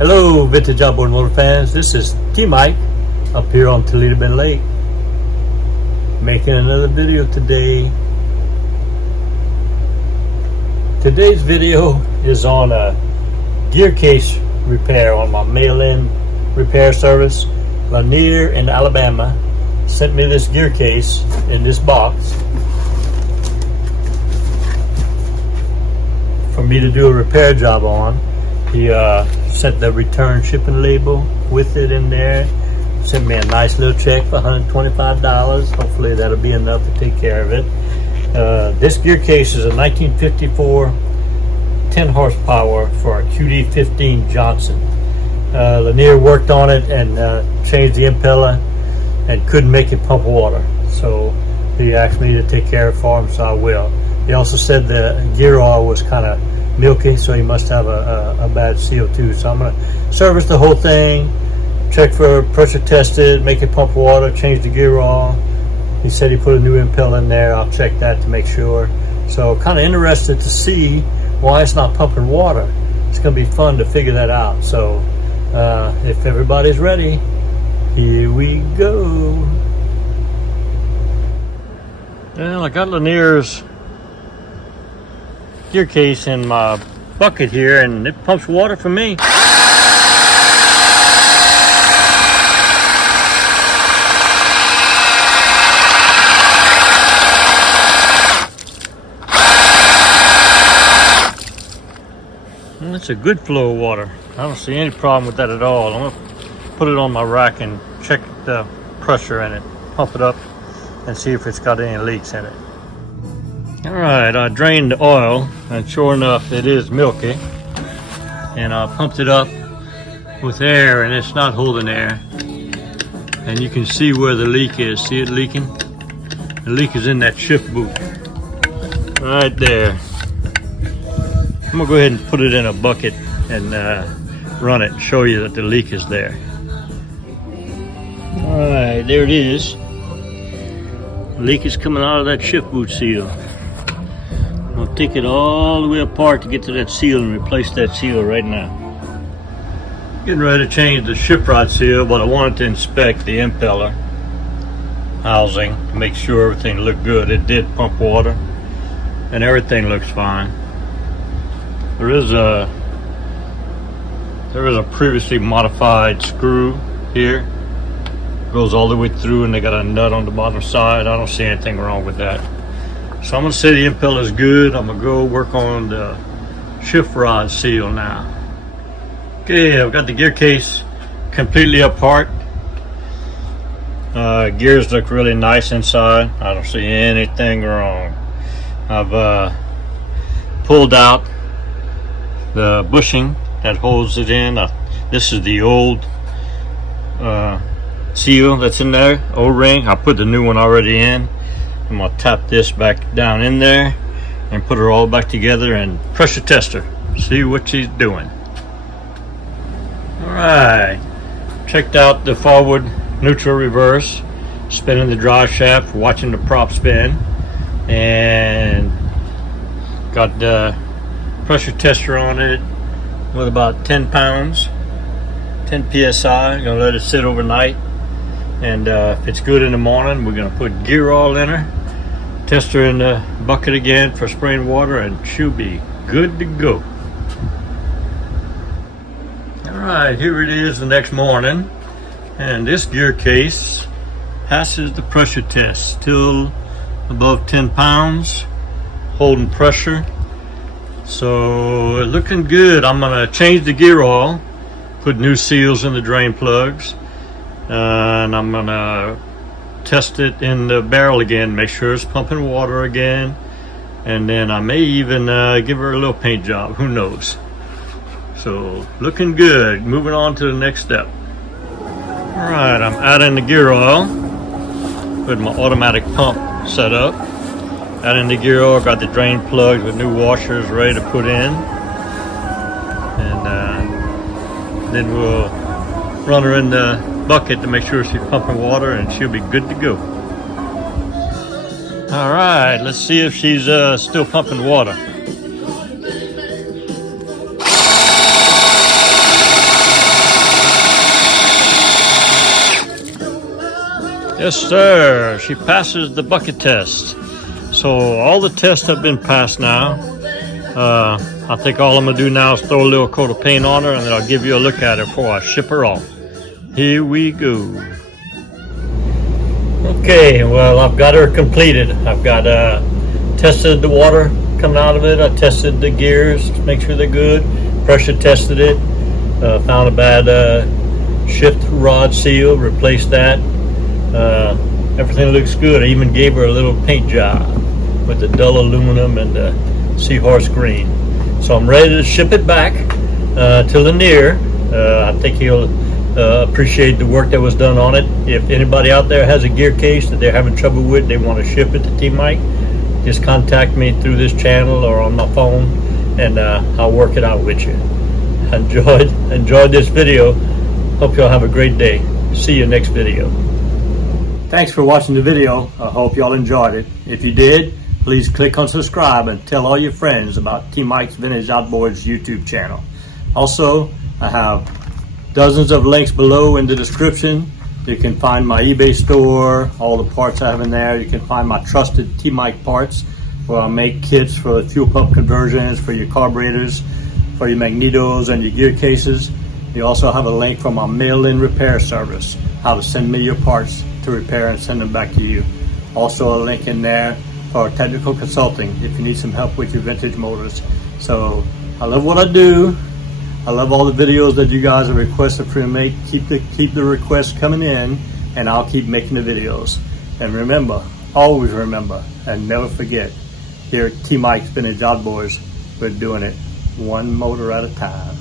Hello, vintage outboard motor fans. This is T-Mike up here on Toledo Bend Lake, making another video today. Today's video is on a gear case repair on my mail-in repair service. Lanier in Alabama sent me this gear case in this box for me to do a repair job on. He sent the return shipping label with it in there. Sent me a nice little check for $125. Hopefully that'll be enough to take care of it. This gear case is a 1954 10 horsepower for a QD-15 Johnson. Lanier worked on it and changed the impeller and couldn't make it pump water. So he asked me to take care of it for him, so I will. He also said the gear oil was kind of milky, so he must have a bad seal too. So I'm going to service the whole thing, check for pressure tested, make it pump water, change the gear oil. He said he put a new impeller in there. I'll check that to make sure. So kind of interested to see why it's not pumping water. It's going to be fun to figure that out. So if everybody's ready, here we go. Well, I got Lanier's gear case in my bucket here, and it pumps water for me. And it's a good flow of water. I don't see any problem with that at all. I'm gonna put it on my rack and check the pressure in it, pump it up, and see if it's got any leaks in it. All right, I drained the oil, and sure enough, it is milky. And I pumped it up with air, and it's not holding air. And you can see where the leak is. See it leaking? The leak is in that shift boot, right there. I'm gonna go ahead and put it in a bucket and run it and show you that the leak is there. All right, there it is. The leak is coming out of that shift boot seal. I'm gonna take it all the way apart to get to that seal and replace that seal right now. Getting ready to change the ship rod seal, but I wanted to inspect the impeller housing to make sure everything looked good. It did pump water and everything looks fine. There is a previously modified screw here. Goes all the way through, and they got a nut on the bottom side. I don't see anything wrong with that. So I'm gonna say the impeller is good. I'm gonna go work on the shift rod seal now. Okay, I've got the gear case completely apart. Gears look really nice inside. I don't see anything wrong. I've pulled out the bushing that holds it in. This is the old seal that's in there, O-ring. I put the new one already in. I'm gonna tap this back down in there and put her all back together and pressure test her, see what she's doing. All right, checked out the forward neutral reverse, spinning the drive shaft, watching the prop spin, and got the pressure tester on it with about 10 pounds, 10 psi. I'm gonna let it sit overnight, and if it's good in the morning, we're gonna put gear oil in her, test her in the bucket again for spraying water, and she'll be good to go. All right, here it is the next morning, and this gear case passes the pressure test, still above 10 pounds, holding pressure. So looking good. I'm gonna change the gear oil, put new seals in the drain plugs, and I'm gonna test it in the barrel again, make sure it's pumping water again, and then I may even give her a little paint job, who knows. So looking good. Moving on to the next step. All right, I'm adding the gear oil with my automatic pump set up. Adding the gear oil, got the drain plugs with new washers ready to put in, and then we'll run her in the bucket to make sure she's pumping water, and she'll be good to go. All right, let's see if she's still pumping water. Yes, sir. She passes the bucket test. So all the tests have been passed now. I think all I'm gonna do now is throw a little coat of paint on her, and then I'll give you a look at her before I ship her off. Here we go. Okay, well, I've got her completed. I've got tested the water coming out of it. I tested the gears to make sure they're good. Pressure tested it. Found a bad shift rod seal. Replaced that. Everything looks good. I even gave her a little paint job with the dull aluminum and the seahorse green. So I'm ready to ship it back to Lanier. I think he'll appreciate the work that was done on it. If anybody out there has a gear case that they're having trouble with, they want to ship it to T-Mike, just contact me through this channel or on my phone, and I'll work it out with you. Enjoyed this video. Hope y'all have a great day. See you next video. Thanks for watching the video. I hope y'all enjoyed it. If you did, please click on subscribe and tell all your friends about T-Mike's Vintage Outboards YouTube channel. Also, I have dozens of links below in the description. You can find my eBay store, all the parts I have in there. You can find my trusted T-Mike parts, where I make kits for the fuel pump conversions, for your carburetors, for your magnetos and your gear cases. You also have a link for my mail-in repair service, how to send me your parts to repair and send them back to you. Also a link in there for technical consulting if you need some help with your vintage motors. So I love what I do. I love all the videos that you guys have requested for me to make. Keep the requests coming in, and I'll keep making the videos. And remember, always remember, and never forget, here at T-Mike's Vintage Outboards, we're doing it one motor at a time.